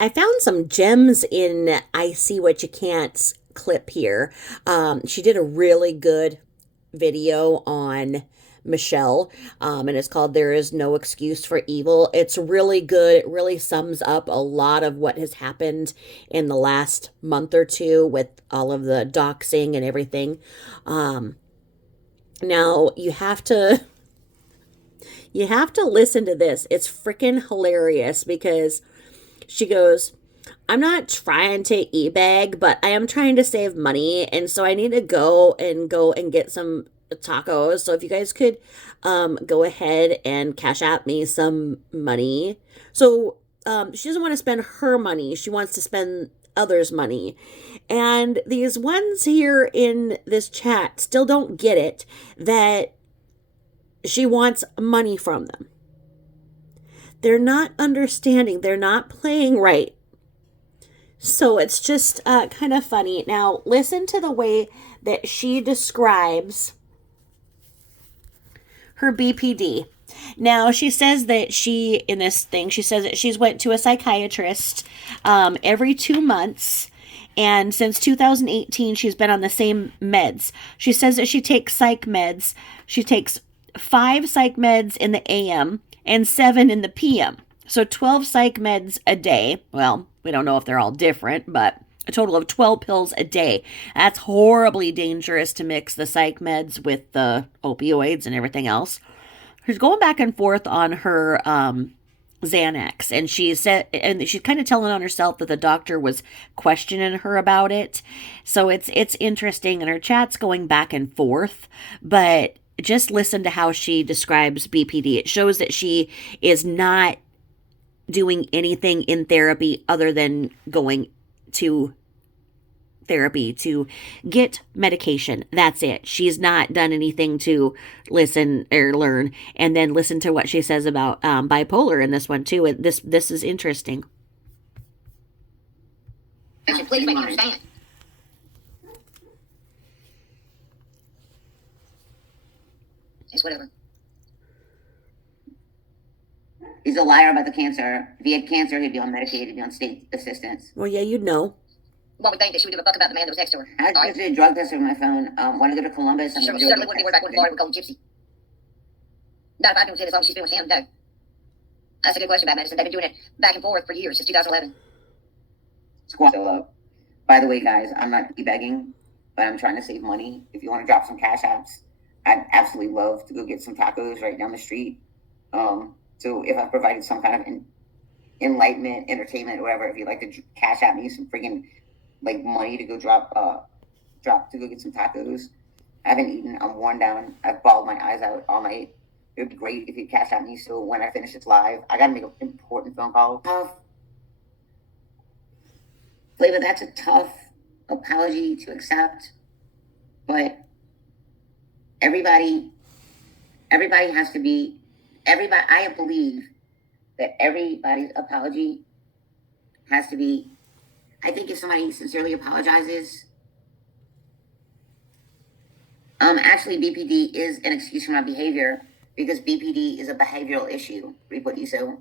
I found some gems in I See What You Can't's clip here. She did a really good video on Michelle, and it's called There Is No Excuse for Evil. It's really good. It really sums up a lot of what has happened in the last month or two with all of the doxing and everything. Um, Now you have to listen to this. It's freaking hilarious because she goes, I'm not trying to e-bag, but I am trying to save money, and so I need to go and get some tacos. So if you guys could go ahead and cash out me some money. So she doesn't want to spend her money. She wants to spend others' money. And these ones here in this chat still don't get it that she wants money from them. They're not understanding. They're not playing right. So it's just kind of funny. Now, listen to the way that she describes her BPD. Now, she says that in this thing, she says that she's went to a psychiatrist every 2 months. And since 2018, she's been on the same meds. She says that she takes psych meds. She takes 5 psych meds in the AM and 7 in the PM. So 12 psych meds a day. Well, we don't know if they're all different, but a total of 12 pills a day. That's horribly dangerous to mix the psych meds with the opioids and everything else. She's going back and forth on her Xanax, and she's kind of telling on herself that the doctor was questioning her about it. So it's interesting, and her chat's going back and forth, but just listen to how she describes BPD. It shows that she is not doing anything in therapy other than going to therapy to get medication. That's it. She's not done anything to listen or learn. And then listen to what she says about bipolar in this one too. This is interesting. Please make me understand. It's whatever. He's a liar about the cancer. If he had cancer, he'd be on Medicaid, he'd be on state assistance. Well, yeah, you'd know. One would think that she would give a fuck about the man that was next to her. I just did a drug test on my phone. Want to go to Columbus? She certainly wouldn't be worried about going to Florida. We call him Gypsy. Not if I don't say as long as she's been with him, no. That's a good question about medicine. They've been doing it back and forth for years, since 2011. Squat up. By the way, guys, I'm not begging, but I'm trying to save money. If you want to drop some cash apps, I'd absolutely love to go get some tacos right down the street. So if I provided some kind of enlightenment, entertainment, whatever, if you'd like to cash out me some freaking like money to go drop to go get some tacos. I haven't eaten. I'm worn down. I've bawled my eyes out all night. It would be great if you cash out me. So when I finish this live, I gotta make an important phone call. Tough, Flavor. That's a tough apology to accept, but everybody has to be. Everybody, I believe that everybody's apology has to be. I think if somebody sincerely apologizes, actually BPD is an excuse for my behavior because BPD is a behavioral issue. Read what you so.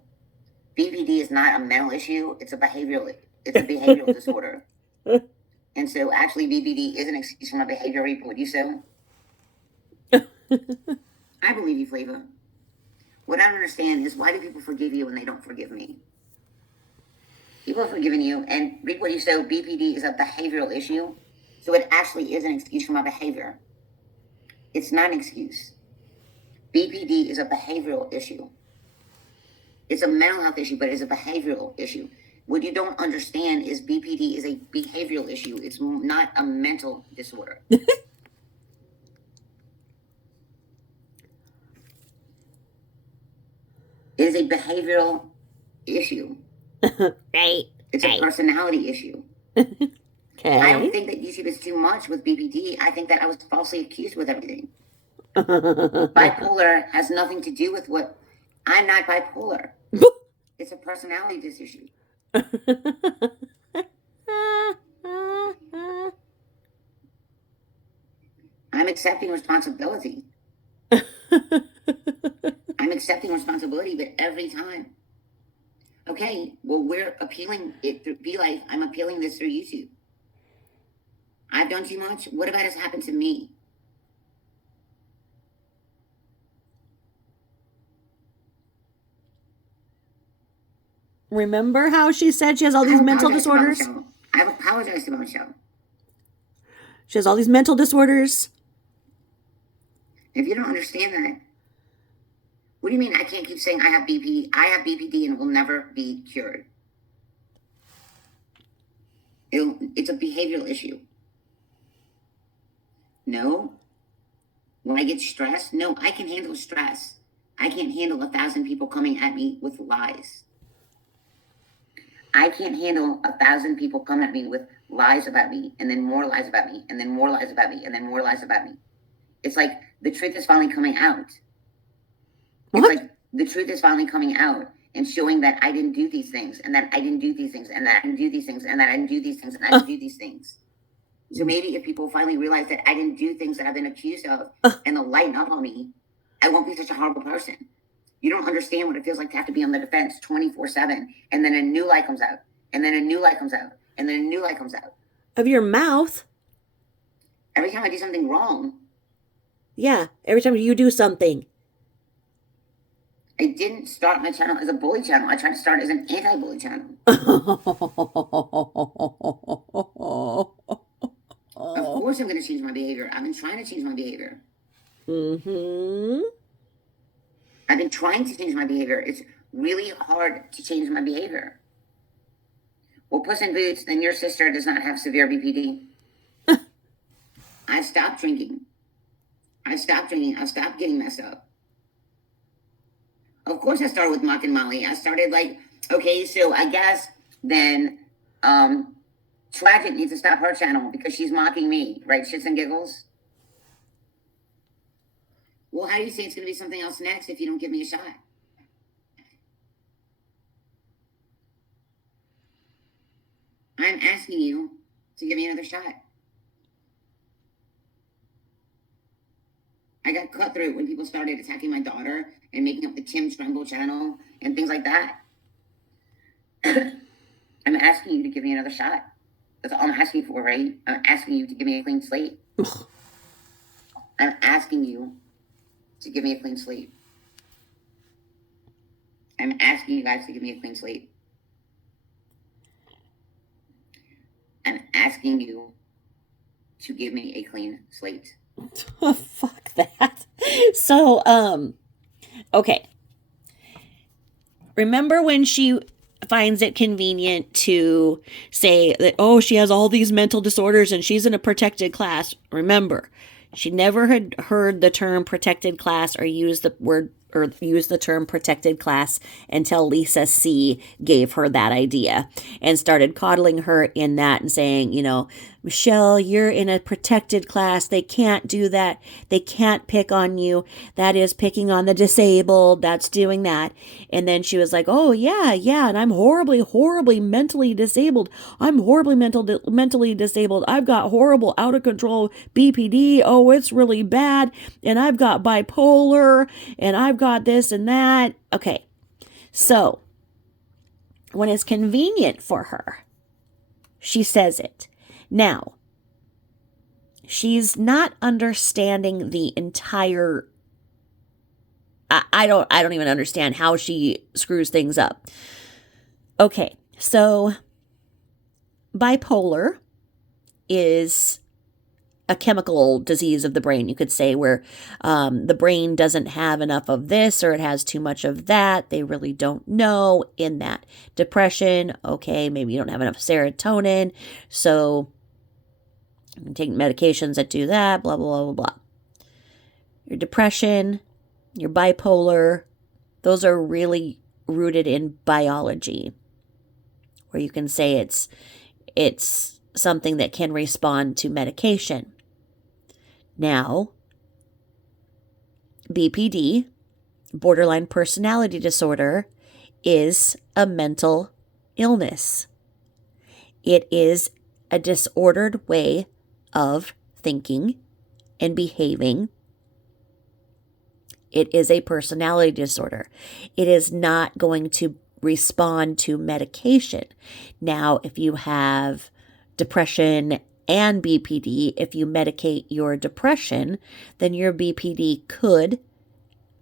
BPD is not a mental issue; it's a behavioral disorder. And so, actually, BPD is an excuse for my behavior. Read what you so. I believe you, Flavor. What I don't understand is why do people forgive you when they don't forgive me? People have forgiven you, and read what you say, BPD is a behavioral issue, so it actually is an excuse for my behavior. It's not an excuse. BPD is a behavioral issue. It's a mental health issue, but it's a behavioral issue. What you don't understand is BPD is a behavioral issue. It's not a mental disorder. It is a behavioral issue. Right. It's a personality issue. Okay. I don't think that YouTube is too much with BPD. I think that I was falsely accused with everything. Bipolar has nothing to do with what... I'm not bipolar. It's a personality issue. I'm accepting responsibility. I'm accepting responsibility, but every time. Okay, Well, we're appealing it through Be Life. I'm appealing this through YouTube. I've done too much. What about has happened to me? Remember how she said she has all these mental disorders? I've apologized about Michelle. She has all these mental disorders. If you don't understand that, what do you mean I can't keep saying I have BPD? I have BPD and it will never be cured. It's a behavioral issue. No. When I get stressed, no, I can handle stress. I can't handle 1,000 people coming at me with lies. I can't handle 1,000 people coming at me with lies about me, and then more lies about me, and then more lies about me, and then more lies about me. It's like the truth is finally coming out. What? It's like the truth is finally coming out and showing that I didn't do these things, and that I didn't do these things, and that I didn't do these things, and that I didn't do these things, and I didn't do these things. So maybe if people finally realize that I didn't do things that I've been accused of, and they'll lighten up on me, I won't be such a horrible person. You don't understand what it feels like to have to be on the defense 24/7, and then a new lie comes out, and then a new lie comes out, and then a new lie comes out. Of your mouth? Every time I do something wrong. Yeah, every time you do something. I didn't start my channel as a bully channel. I tried to start as an anti-bully channel. Of course I'm going to change my behavior. I've been trying to change my behavior. Mm-hmm. I've been trying to change my behavior. It's really hard to change my behavior. Well, Puss in Boots, then your sister does not have severe BPD. I stopped drinking. I stopped getting messed up. Of course I started with Mock and Molly. I started like, okay, so I guess then Tragic needs to stop her channel because she's mocking me, right? Shits and giggles. Well, how do you say it's going to be something else next if you don't give me a shot? I'm asking you to give me another shot. I got cut through when people started attacking my daughter and making up the Kim Tremble channel and things like that. I'm asking you to give me another shot. That's all I'm asking for, right? I'm asking you to give me a clean slate. I'm asking you to give me a clean slate. I'm asking you guys to give me a clean slate. I'm asking you to give me a clean slate. Oh, fuck that. So, okay. Remember when she finds it convenient to say that, oh, she has all these mental disorders and she's in a protected class? Remember, she never had heard the term protected class or used the word or use the term protected class until Lisa C gave her that idea and started coddling her in that and saying, you know, Michelle, you're in a protected class. They can't do that. They can't pick on you. That is picking on the disabled. That's doing that. And then she was like, oh, yeah. And I'm horribly mentally disabled. I'm horribly mentally disabled. I've got horrible out of control BPD. Oh, it's really bad. And I've got bipolar and I've got this and that. Okay. So when it's convenient for her, she says it. Now, she's not understanding the entire. I don't even understand how she screws things up. Okay, so bipolar is a chemical disease of the brain, you could say, where the brain doesn't have enough of this or it has too much of that. They really don't know in that. Depression, okay, maybe you don't have enough serotonin, so you can take medications that do that, blah, blah, blah, blah, blah. Your depression, your bipolar, those are really rooted in biology, where you can say it's something that can respond to medication. Now, BPD, borderline personality disorder, is a mental illness. It is a disordered way of thinking and behaving. It is a personality disorder. It is not going to respond to medication. Now, if you have depression and BPD, if you medicate your depression, then your BPD could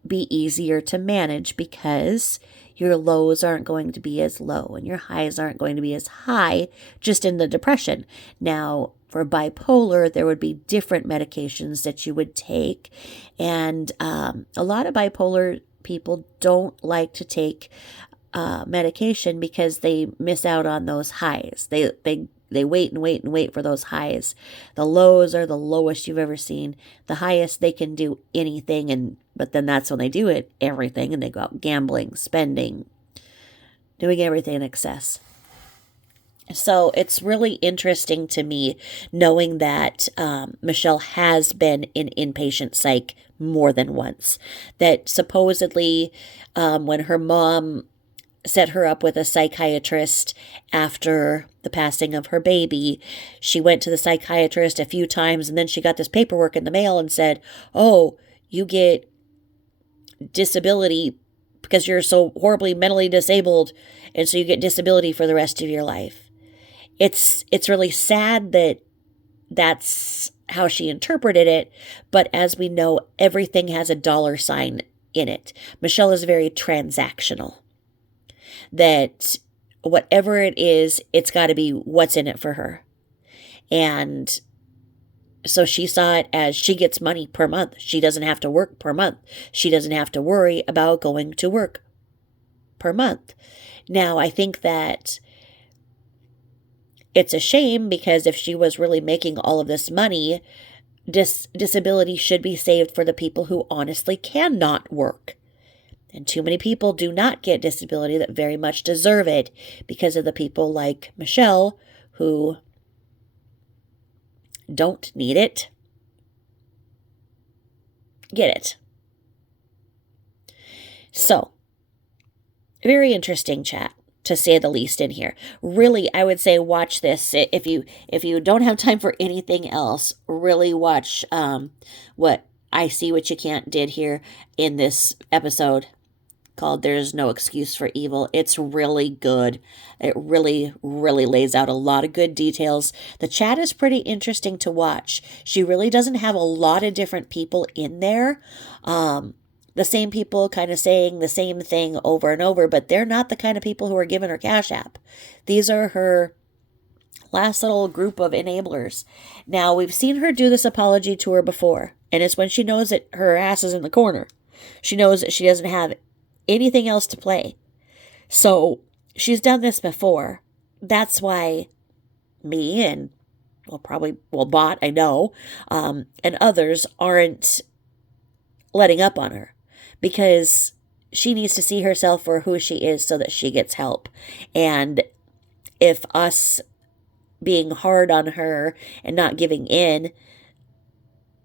be easier to manage because your lows aren't going to be as low and your highs aren't going to be as high just in the depression. Now, for bipolar, there would be different medications that you would take. And a lot of bipolar people don't like to take medication because they miss out on those highs. They wait and wait and wait for those highs. The lows are the lowest you've ever seen. The highest, they can do anything, but then that's when they do it, everything, and they go out gambling, spending, doing everything in excess. So it's really interesting to me knowing that Michelle has been in inpatient psych more than once. That supposedly when her mom set her up with a psychiatrist after the passing of her baby, she went to the psychiatrist a few times, and then she got this paperwork in the mail and said, "Oh, you get disability because you're so horribly mentally disabled, and so you get disability for the rest of your life." It's really sad that that's how she interpreted it, but as we know, everything has a dollar sign in it. Michelle is very transactional. That whatever it is, it's got to be what's in it for her. And so she saw it as she gets money per month. She doesn't have to work per month. She doesn't have to worry about going to work per month. Now, I think that it's a shame because if she was really making all of this money, disability should be saved for the people who honestly cannot work. And too many people do not get disability that very much deserve it because of the people like Michelle who don't need it, get it. So, very interesting chat, to say the least, in here. Really, I would say watch this. If you don't have time for anything else, really watch what I See What You Can't did here in this episode called There's No Excuse for Evil. It's really good. It really, really lays out a lot of good details. The chat is pretty interesting to watch. She really doesn't have a lot of different people in there. The same people kind of saying the same thing over and over, but they're not the kind of people who are giving her Cash App. These are her last little group of enablers. Now, we've seen her do this apology tour before, and it's when she knows that her ass is in the corner. She knows that she doesn't have anything else to play. So she's done this before. That's why me and Bot, I know, and others aren't letting up on her, because she needs to see herself for who she is so that she gets help. And if us being hard on her and not giving in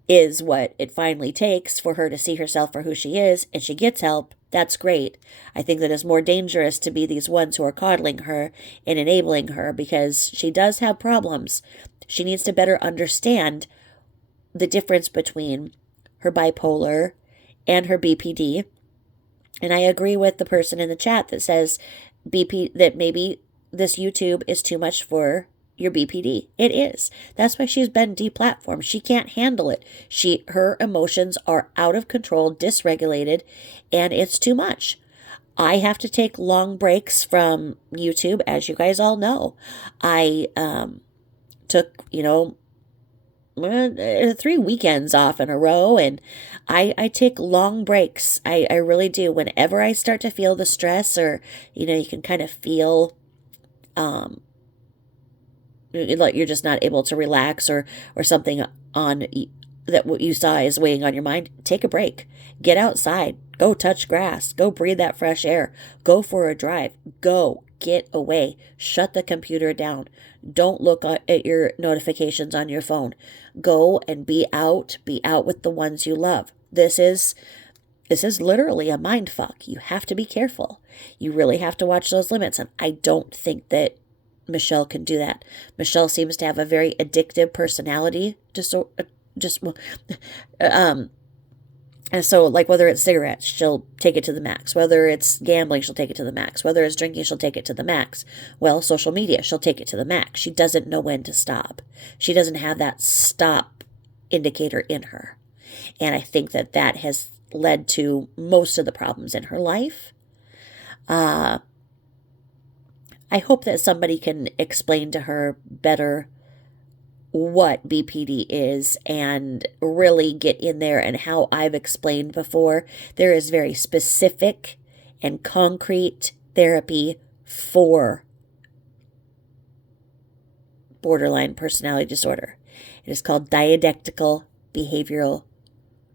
is what it finally takes for her to see herself for who she is and she gets help, that's great. I think that it's more dangerous to be these ones who are coddling her and enabling her, because she does have problems. She needs to better understand the difference between her bipolar and her BPD. And I agree with the person in the chat that says that maybe this YouTube is too much for your BPD. It is. That's why she's been deplatformed. She can't handle it. Her emotions are out of control, dysregulated, and it's too much. I have to take long breaks from YouTube, as you guys all know. I took, 3 weekends off in a row, and I take long breaks. I really do. Whenever I start to feel the stress, or, you can kind of feel, like you're just not able to relax, or something on that what you saw is weighing on your mind, take a break. Get outside. Go touch grass. Go breathe that fresh air. Go for a drive. Go. Get away. Shut the computer down. Don't look at your notifications on your phone. Go and be out. Be out with the ones you love. This is literally a mind fuck. You have to be careful. You really have to watch those limits. And I don't think that Michelle can do that. Michelle seems to have a very addictive personality And so, like, whether it's cigarettes, she'll take it to the max. Whether it's gambling, she'll take it to the max. Whether it's drinking, she'll take it to the max. Well, social media, she'll take it to the max. She doesn't know when to stop. She doesn't have that stop indicator in her. And I think that that has led to most of the problems in her life. I hope that somebody can explain to her better what BPD is and really get in there, and how I've explained before, there is very specific and concrete therapy for borderline personality disorder. It is called dialectical behavioral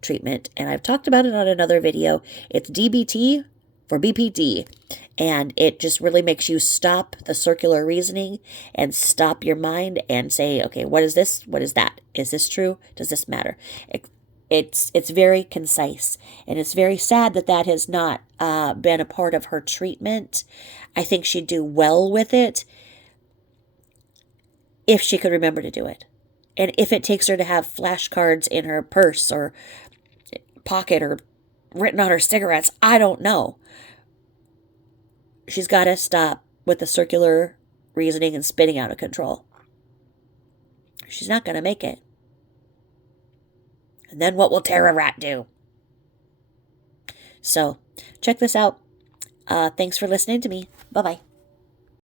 treatment, and I've talked about it on another video. It's DBT for BPD, and it just really makes you stop the circular reasoning and stop your mind and say, okay, what is this? What is that? Is this true? Does this matter? It's very concise, and it's very sad that that has not been a part of her treatment. I think she'd do well with it if she could remember to do it. And if it takes her to have flashcards in her purse or pocket or written on her cigarettes, I don't know. She's got to stop with the circular reasoning and spinning out of control. She's not going to make it. And then what will Tara Rat do? So, check this out. Thanks for listening to me. Bye-bye.